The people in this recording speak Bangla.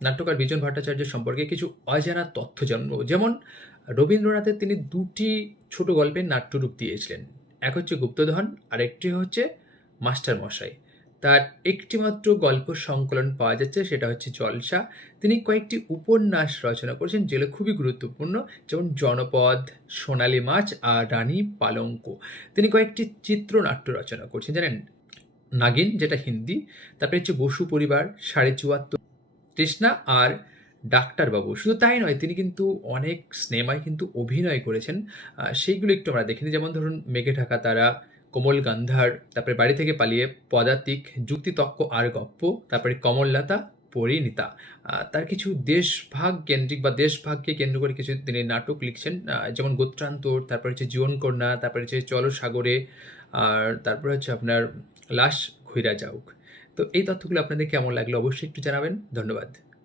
নাট্যকার বিজন ভট্টাচার্য সম্পর্কে কিছু অজানা তথ্য জানব। যেমন রবীন্দ্রনাথের তিনি ২ টি ছোট গল্পের নাট্যরূপ দিয়েছিলেন। এক হচ্ছে গুপ্তধন, আরেকটি হচ্ছে মাস্টারমশাই। তার একটিমাত্র গল্প সংকলন পাওয়া যাচ্ছে, সেটা হচ্ছে জলসা। তিনি কয়েকটি উপন্যাস রচনা করেছেন যেগুলো খুবই গুরুত্বপূর্ণ, যেমন জনপদ, সোনালী মাছ আর রানী পালঙ্ক। তিনি কয়েকটি চিত্রনাট্য রচনা করছেন জানেন? নাগিন যেটা হিন্দি, তারপরে হচ্ছে বসু পরিবার, ৭৪.৫ তৃষ্ণা আর ডাক্তারবাবু। শুধু তাই নয়, তিনি কিন্তু অনেক সিনেমায় কিন্তু অভিনয় করেছেন। সেইগুলো একটু আমরা দেখে নিই। যেমন ধরুন 'মেঘে ঢাকা তারা', 'কোমল গান্ধার', তারপরে 'বাড়ি থেকে পালিয়ে', 'পদাতিক', 'যুক্তিতক্ক আর গপ্প', তারপরে 'কমললতা', 'পরিণীতা'। তার কিছু দেশভাগ কেন্দ্রিক বা দেশভাগকে কেন্দ্র করে কিছু তিনি নাটক লিখছেন। যেমন 'গোত্রান্তর', তারপরে হচ্ছে 'জীবনকন্যা', তারপরে হচ্ছে 'চলো সাগরে', আর তারপরে হচ্ছে আপনার 'লাশ ঘুইরা যাউক'। তো এই তথ্যগুলো আপনাদের কেমন লাগলো অবশ্যই একটু জানাবেন। ধন্যবাদ।